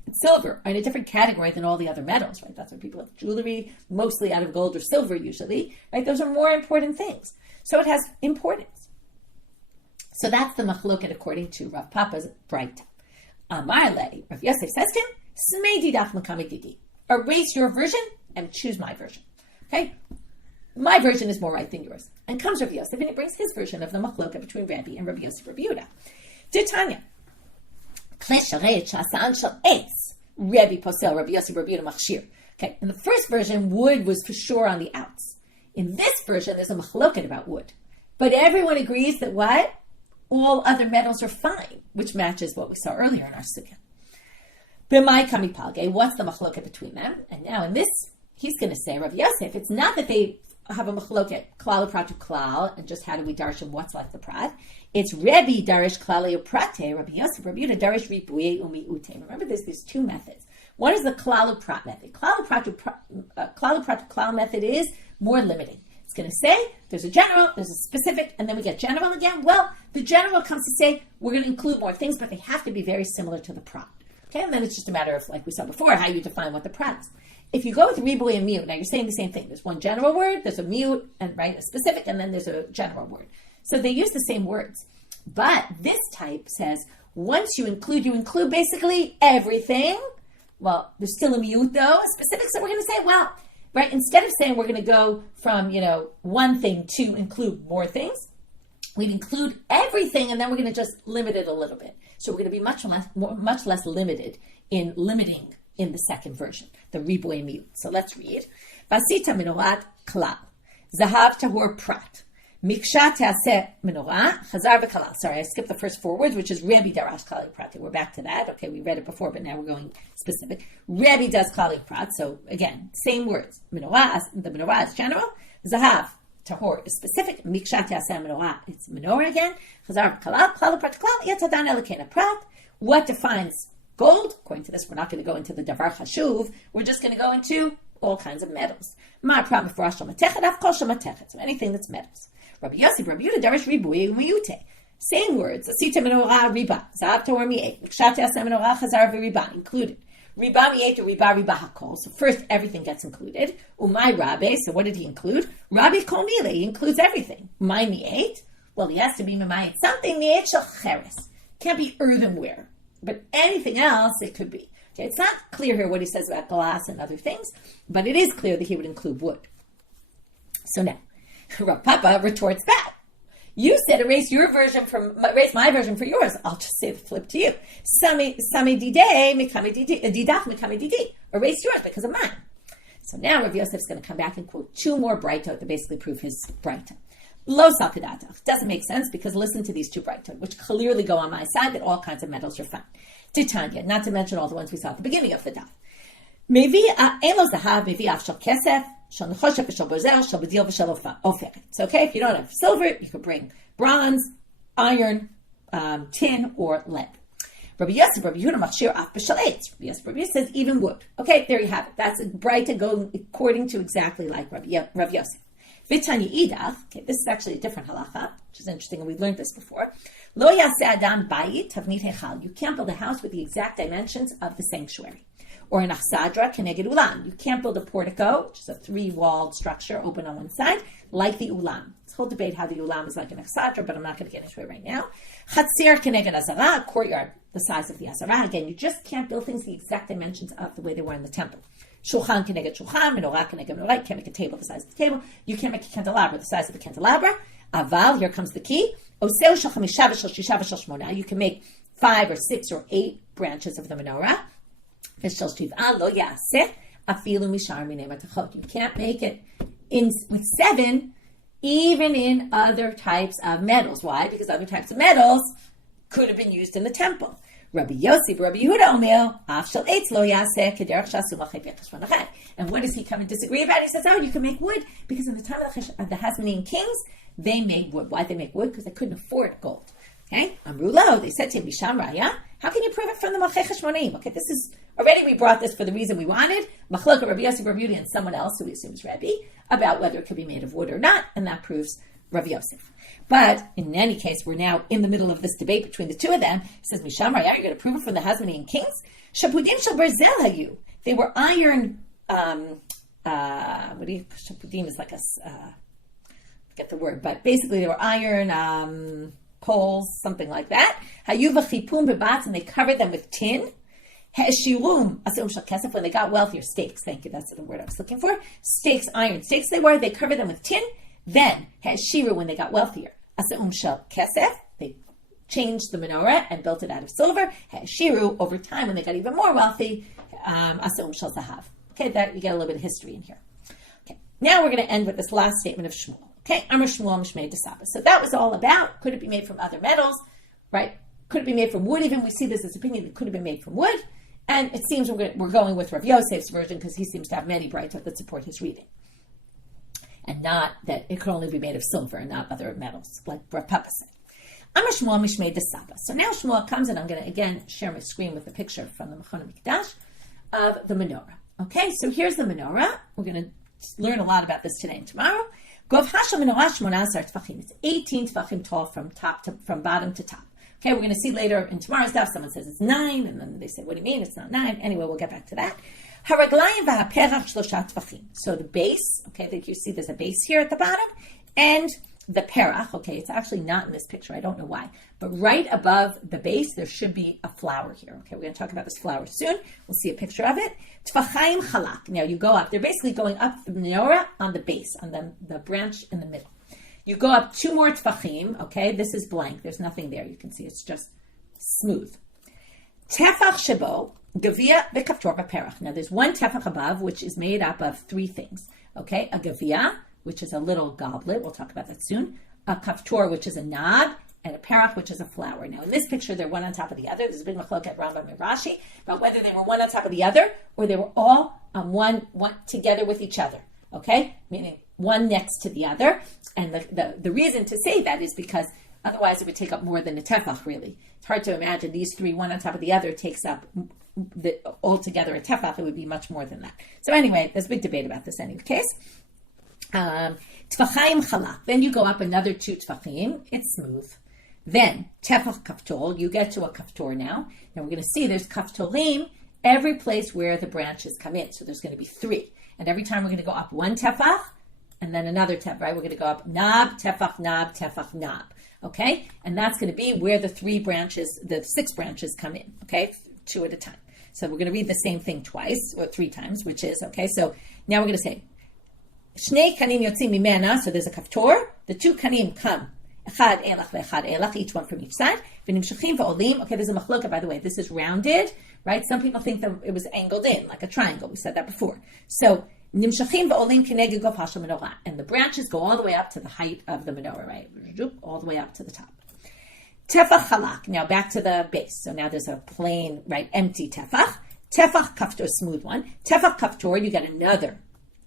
and silver are in a different category than all the other metals, right? That's why people have jewelry, mostly out of gold or silver usually, right? Those are more important things. So it has importance. So that's the machloket according to Rav Papa's braita. Amar le, Rav Yosef says to him, Smei didach makami didi. Erase your version and choose my version. Okay? My version is more right than yours. And comes Rav Yosef and he brings his version of the machloket between Rabbi and Rabbi Yosef Rabbi Yehuda. Titania. Rabbi posel, Rabbi Yosef Rabbi Yehuda machshir. Okay, in the first version, wood was for sure on the outs. In this version, there's a machloket about wood. But everyone agrees that what? All other metals are fine, which matches what we saw earlier in our sugya. B'mai kamipalge, what's the machloket between them? And now in this, he's going to say, Rav Yosef, it's not that they have a machloket, klal u'pratu klal, and just how do we darshan what's like the prat. It's Rebbe darish klal u'prate, Rabbi Yosef, Rabbi Yehuda darish ripuye u'mi'ute. Remember there's two methods. One is the klal u'prat method. Klal u'pratu klal method is more limiting. It's going to say there's a general, there's a specific, and then we get general again. Well, the general comes to say we're going to include more things, but they have to be very similar to the prat. Okay, and then it's just a matter of, like we saw before, how you define what the prat is. If you go with ribuy and mute, now you're saying the same thing. There's one general word, there's a mute, and right, a specific, and then there's a general word. So they use the same words. But this type says, once you include basically everything. Well, there's still a mute though, a specific, so we're going to say, well, right, instead of saying we're going to go from, one thing to include more things, we'd include everything, and then we're going to just limit it a little bit. So we're going to be much less limited in limiting in the second version, the ribuy mute. So let's read. Vasita minorat klal, zahav tahor prat, miksha teaseh menorah, chazar v'kalal. Sorry, I skipped the first four words, which is Rebbe darash klali prat. We're back to that. Okay, we read it before, but now we're going specific. Rebbe does klali prat. So again, same words. Menorah, the menorah is general. Zahav tahor is specific. Miksha teaseh menorah, it's menorah again. Chazar v'kalal, klali prat klal, yatadan elokena prat. What defines gold? According to this, we're not going to go into the davar chashuv. We're just going to go into all kinds of metals. Ma prat mifurash shamatechet, af kol shamatechet. So anything that's metals. Rabbi Yosef, Rabbi Yehuda, darish ribuy u'miyute. Same words. Asita menorah riba. Zahav tahor mi'et. Miksha teaseh menorah chazar v'riba. Included. Riba mi'et or riba hakol. So first, everything gets included. Umay rabbe. So what did he include? Rabbi kol mile. He includes everything. My mi'et. Well, he has to be mi'mayet something. Mi'et shel cheres. Can't be earthenware. But anything else, it could be. Okay, it's not clear here what he says about glass and other things, but it is clear that he would include wood. So now, Rav Papa retorts back. You said erase my version for yours. I'll just say the flip to you. Sami dideh mikami didach mikami didi. Erase yours because of mine. So now Rav Yosef's going to come back and quote two more braitot to basically prove his braita. Lo salkadatach. Doesn't make sense because listen to these two braitot, which clearly go on my side that all kinds of metals are fine. Titania, not to mention all the ones we saw at the beginning of the daf. Mevi elo zahav, mevi af shel kesef, shel nechoshev v'shel bozel, shel bedil v'shel oferet. It's okay if you don't have silver, you could bring bronze, iron, tin, or lead. Rabbi Yosef, Rabbi Yehuda machshir af b'shel eitz. Rabbi Yosef, Rabbi Yehuda says even wood. Okay, there you have it. That's a braita going according to exactly like Rabbi Yosef. V'tanya idach. Okay, this is actually a different halacha, which is interesting, and we've learned this before. Lo yaseh adam bayit tavnit hechal. You can't build a house with the exact dimensions of the sanctuary. Or an achsadra keneged ulam. You can't build a portico, which is a three-walled structure open on one side, like the ulam. It's a whole debate how the ulam is like an achsadra, but I'm not going to get into it right now. Chatzir keneged azara, a courtyard the size of the azara. Again, you just can't build things the exact dimensions of the way they were in the temple. Shulchan keneged shulchan, menorah keneged menorah. You can't make a table the size of the table. You can't make a candelabra the size of the candelabra. Aval, here comes the key. Oseu shel chamisha v'shel shisha v'shel shmona. You can make 5 or 6 or 8 branches of the menorah. V'shel shiv'a lo yaseh afilu mishar minei matachot. You can't make it with 7, even in other types of metals. Why? Because other types of metals could have been used in the temple. Rabbi Yossi, Rabbi Yehuda Omer, af shel eitz lo yaseh kederach shasu lachay v'chashvan achai. And what does he come and disagree about? He says, oh, you can make wood because in the time of the Hasmonean kings, they made wood. Why did they make wood? Because they couldn't afford gold. Okay? Amrulo, they said to him, Bisham Raya, how can you prove it from the Malchei Chashmonaim? Okay, this is Already we brought this for the reason we wanted. Machlokah Rabbi Yosef, Rabbi Yudi, and someone else who we assume is Rabbi, about whether it could be made of wood or not, and that proves Rabbi Yosef. But in any case, we're now in the middle of this debate between the two of them. He says, Misham, are you going to prove it from the Hasmonean kings? Shapudim shel barzel hayu. They were iron, shapudim is like a, forget the word, but basically they were iron poles, something like that. Hayu v'chipum bebats, and they covered them with tin. He'eshirum asum shel kesef, when they got wealthier, stakes, thank you, that's the word I was looking for. Stakes, iron stakes they covered them with tin. Then, he'eshiru, when they got wealthier, asum shel kesef, they changed the menorah and built it out of silver. He'eshiru, over time, when they got even more wealthy, asum shel zahav. Okay, that you get a little bit of history in here. Okay, now we're going to end with this last statement of Shmuel. Okay, Amar Shmuel Mishmei Desaba. So that was all about, could it be made from other metals, right? Could it be made from wood? Even we see this as opinion, it could have been made from wood. And it seems we're going with Rav Yosef's version because he seems to have many braitot that support his reading. And not that it could only be made of silver and not other metals, like Rav Papa said. Amar Shmuel Mishmei Desaba. So now Shmuel comes, and I'm going to again share my screen with a picture from the Mechon HaMikdash of the menorah. Okay, so here's the menorah. We're going to learn a lot about this today and tomorrow. Gov Hashem menorah 18 tefachim. It's 18 tefachim tall from bottom to top. Okay, we're going to see later in tomorrow's daf, someone says it's 9, and then they say, what do you mean? It's not 9. Anyway, we'll get back to that. Haraglayim v'haperach 3 tefachim. So the base, okay, that you see there's a base here at the bottom, and the perach, okay, it's actually not in this picture, I don't know why, but right above the base, there should be a flower here. Okay, we're going to talk about this flower soon. We'll see a picture of it. Tfachayim chalak. Now you go up. They're basically going up the menorah on the base, on the branch in the middle. You go up 2 more tefachim, okay? This is blank. There's nothing there. You can see it's just smooth. Tefach shebo, gavia v'kaftor v'perach. Now there's 1 tefach above, which is made up of 3 things, okay? A gavia, which is a little goblet. We'll talk about that soon. A kaftor, which is a knob, and a perach, which is a flower. Now in this picture, they're one on top of the other. There's a big machlok at Rambam and Rashi about whether they were one on top of the other or they were all one together with each other, okay? Meaning one next to the other. And the reason to say that is because otherwise it would take up more than a tefach, really. It's hard to imagine these 3, one on top of the other, takes up altogether a tefach. It would be much more than that. So anyway, there's a big debate about this in any case. Tfachayim chalak. Then you go up another 2 tfachim. It's smooth. Then tefach kaftol. You get to a kaftor now. Now we're going to see there's kaftolim every place where the branches come in. So there's going to be 3. And every time we're going to go up 1 tefach, and then another tefach, right? We're going to go up knob, tefach, knob, okay? And that's going to be where the 6 branches come in, okay? 2 at a time. So we're going to read the same thing twice, or 3 times, which is, okay? So now we're going to say, Shnei kanim yotzim mimena, so there's a kaftor, the 2 kanim come, echad elach ve'echad elach, each one from each side, v'nimshachim v'olim, okay, there's a machlokah, by the way, this is rounded, right? Some people think that it was angled in, like a triangle, we said that before. So, Nimshachim va'olim kineged gof hashel menorah, and the branches go all the way up to the height of the menorah, right? All the way up to the top. Tefach halak. Now back to the base. So now there's a plain, right, empty tefach. Tefach kaftor, smooth one. Tefach kaftor, you get another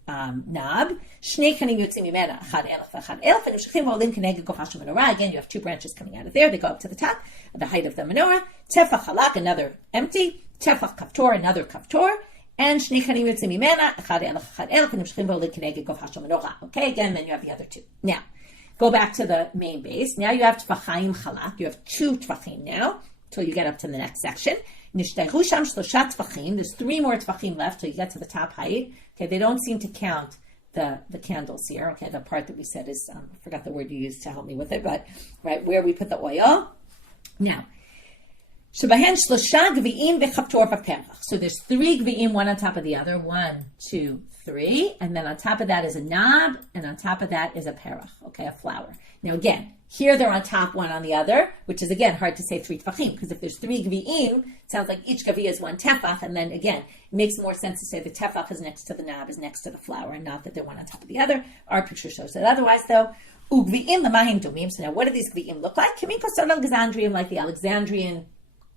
knob. Shnei kanim yotzim mimena, echad elach ve'echad elach, v'nimshachim va'olim kineged gof hashel menorah. Again, you have 2 branches coming out of there. They go up to the top, at the height of the menorah. Tefach halak, another empty. Tefach kaftor, another kaftor. And Shnei kanim yotzim mimena, echad elach echad elach, v'nimshachim va'olim kineged gof hashel menorah. Okay, again, then you have the other 2. Now, go back to the main base. Now you have tfachayim chalak. You have 2 tfachim now, till you get up to the next section. Nishtaychu sham shlosha tfachim. There's 3 more tfachim left till you get to the top height. Okay, they don't seem to count the candles here. Okay, the part that we said is, I forgot the word you used to help me with it, but right where we put the oil. Now, Shebahen shlosha gvi'im v'chaptor v'perach. So there's 3 gvi'im, one on top of the other. 1, 2, 3. And then on top of that is a knob, and on top of that is a perach, okay, a flower. Now again, here they're on top, one on the other, which is again hard to say 3 tefachim, because if there's 3 gvi'im, it sounds like each gvi is 1 tefach, and then again, it makes more sense to say the tefach is next to the knob, is next to the flower, and not that they're one on top of the other. Our picture shows that otherwise, though. Ugvi'im l'mahim domim. So now what do these gvi'im look like? Kamikosar Alexandrian, like the Alexandrian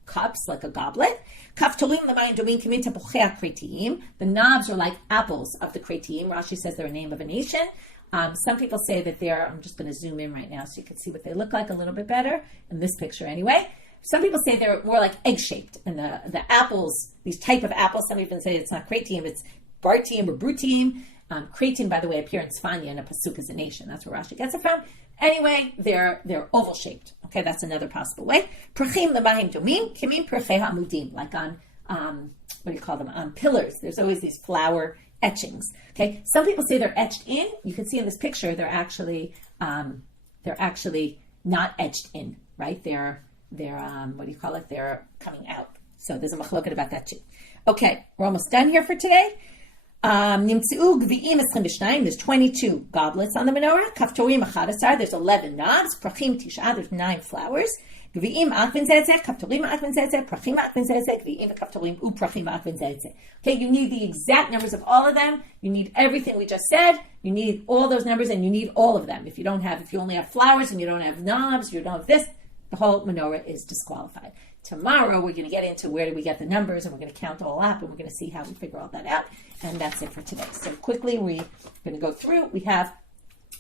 cups, like a goblet. Kaftolim l'mayim domim kamin tapuchei kretiim. The knobs are like apples of the kretiim. Rashi says they're a name of a nation. Some people say that I'm just going to zoom in right now so you can see what they look like a little bit better in this picture anyway. Some people say they're more like egg-shaped. And the apples, these type of apples, some even say it's not kratim, it's bartim or brutim. Kratim, by the way, appear in Sfanya in a pasuk as a nation. That's where Rashi gets it from. Anyway, they're oval-shaped. Okay, that's another possible way. Prachim lemahim domim, kimim prachei hamudim, like on, what do you call them, on pillars. There's always these flower etchings. Okay, some people say they're etched in. You can see in this picture, they're actually not etched in, right? They're what do you call it? They're coming out. So there's a machloket about that too. Okay, we're almost done here for today. There's 22 goblets on the menorah. Kaftorim achadasar, there's 11 knobs. Prachim tisha, there's 9 flowers. Gvi'im akvin zezeh, kaftorim akvin zezeh, prachim akvin zezeh, gvi'im kaftorim prachim akvin zezeh. Okay, you need the exact numbers of all of them. You need everything we just said. You need all those numbers, and you need all of them. If you only have flowers and you don't have knobs, you don't have this, the whole menorah is disqualified. Tomorrow, we're going to get into where do we get the numbers, and we're going to count all up, and we're going to see how we figure all that out. And that's it for today. So quickly, we're going to go through. We have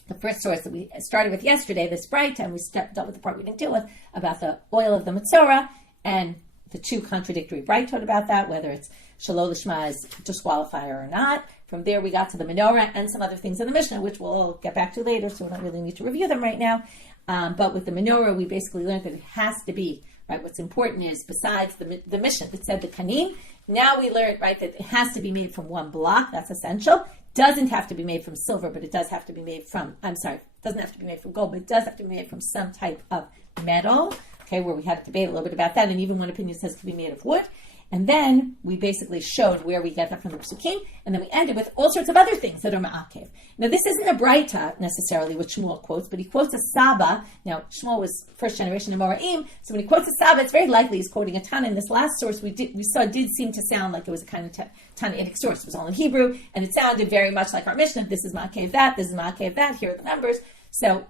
the first source that we started with yesterday, this braita, and we dealt with the part we didn't deal with, about the oil of the metzora, and the 2 contradictory braitot about that, whether it's shalol lishma is disqualifier or not. From there, we got to the Menora and some other things in the Mishna, which we'll get back to later, so we don't really need to review them right now. But with the Menora, we basically learned that it has to be, right, what's important is, besides the Mishna that said the kanim, now we learned, right, that it has to be made from one block. That's essential. Doesn't have to be made from silver, but it does have to be made from, doesn't have to be made from gold, but it does have to be made from some type of metal. Okay, where we had a debate a little bit about that, and even one opinion says it could be made of wood. And then we basically showed where we get that from the psukim, and then we ended with all sorts of other things that are ma'akev. Now, this isn't a braita necessarily, what Shmuel quotes, but he quotes a Saba. Now, Shmuel was first generation of Moraim, so when he quotes a Saba, it's very likely he's quoting a Tana. In this last source we saw did seem to sound like it was a kind of Tanaitic source. It was all in Hebrew, and it sounded very much like our Mishnah. This is ma'akev that, this is ma'akev that, here are the numbers. So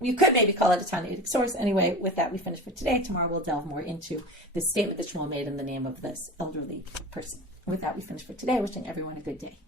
you could maybe call it a Tanaitic source. Anyway, with that, we finish for today. Tomorrow we'll delve more into the statement that Shmuel made in the name of this elderly person. With that, we finish for today. Wishing everyone a good day.